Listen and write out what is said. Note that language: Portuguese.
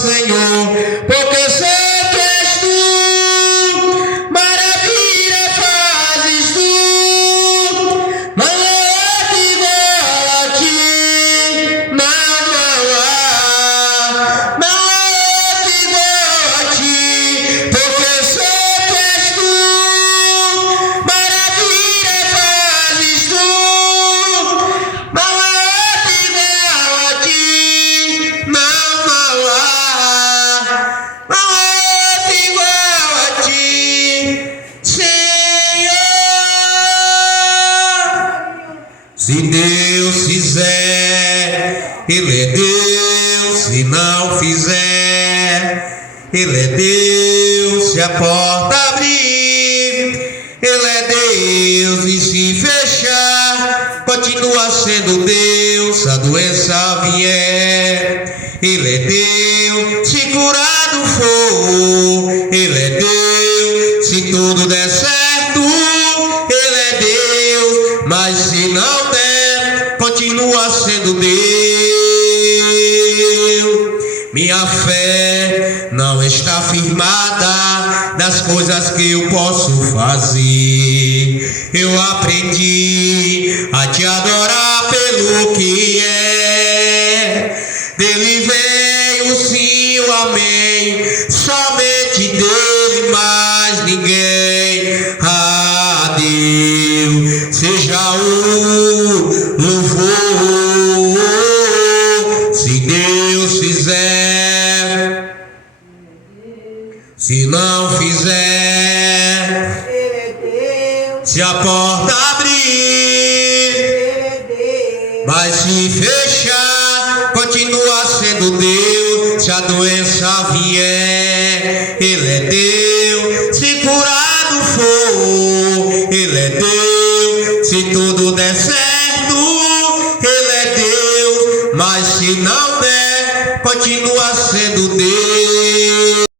Senhor, porque santo és tu, maravilha fazes tu, não há igual a ti, não há igual a ti, porque santo és tu, maravilha fazes tu, não há igual a ti, não há igual a ti, Senhor. Se Deus fizer, Ele é Deus. Se não fizer, Ele é Deus. Se a porta abrir, Ele é Deus. E se fechar, continua sendo Deus. Se a doença vier, Ele é Deus. Se curado for, Ele é Deus. Se tudo der certo, Ele é Deus. Mas se não der, continua sendo Deus. Minha fé não está firmada nas coisas que eu posso fazer. Eu aprendi a te adorar pelo que é. Dele vem o sim, o amém, somente dele, mais ninguém. A Deus seja o louvor. Se Deus fizer, se não fizer, se a porta abrir, mas se fechar, continua sendo Deus. Se a doença vier, Ele é Deus. Se curado for, Ele é Deus. Se tudo der certo, Ele é Deus. Mas se não der, continua sendo Deus.